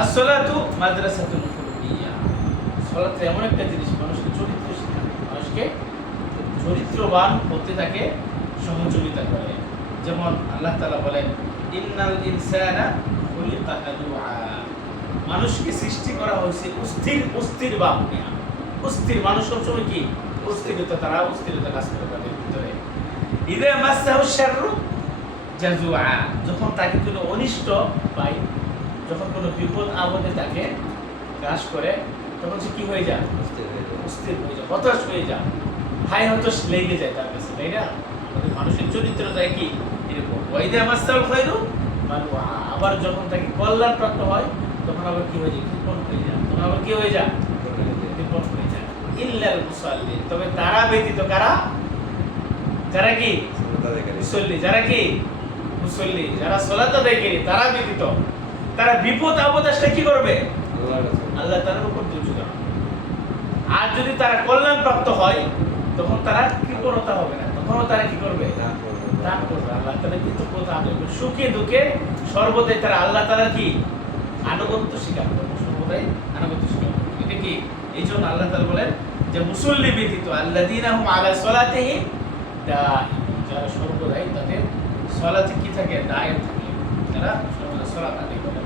আসসালাতু মাদ্রাসাতুল খুলুকিয়া। সালাত এমন একটা জিনিস মানুষকে চরিত্র শেখায়, মানুষকে চরিত্রবান হতে তাকে সহযোগিতা করে। যেমন আল্লাহ তাআলা বলেন, ইন্নাল ইনসানা খুলিকা হালুআ। মানুষকে সৃষ্টি করা হয়েছে অস্থির ভাব নিয়ে। অস্থির মানুষ সবসময় কি অস্থিরতা, তারা অস্থিরতা কাজ করে তাদের ভিতরে। ইযা মাসাহু শাররু জাজুআ। যখন তাকে কোনো অনিষ্ট পায়, যখন কোনো বিপদ আপদে তাকে গ্রাস করে, তখন সে কি হয়ে যায়? অস্থির হয়ে যায়, হতাশ হয়ে যায়, হাই হতাশ লেগে যায় তার কাছে, তাই না? আমাদের মানুষের চরিত্রটা কি এরকম। ওয়াইদা মাসাল খায়রু মানুআ। আবার যখন তাকে কল্যাণ প্রাপ্ত হয়, তখন আবার কি হয়ে যায়? কৃপণ হয়ে যায়। তখন আবার কি হয়ে যায়? কৃপণ হয়ে যায়। ইল্লাল মুসাল্লিন। তবে তারা ব্যতীত কারা? যারা কি মুসল্লি, যারা কি মুসল্লি, যারা সালাত আদায়কারী, তারা ব্যতীত। তারা বিপদ আপদ আসলে কি করবে? আল্লাহ তাআলার উপর ধৈর্য ধরবে। আর যদি তারা কল্যাণ প্রাপ্ত হয়, তখন তারা কৃপণতা হবে না, তখনও তারা কি করবে? দান করবে। আল্লাহ তাআলা কৃতজ্ঞতা আদায় করবে। সুখে দুঃখে সর্বদাই তারা আল্লাহ তাআলার কি আনুগত্য স্বীকার করবে, সর্বদাই আনুগত্য স্বীকার করবে। এটা কি এই জন্য আল্লাহ তাআলা বলেন যে মুসল্লি ব্যতীত আল্লাযীনা হুম আলা সালাতিহিম দাঈমুন। যারা সর্বদাই তাদের সালাতে কি থাকে? দায়েম থাকে, যারা সর্বদা সালাত আদায় করে।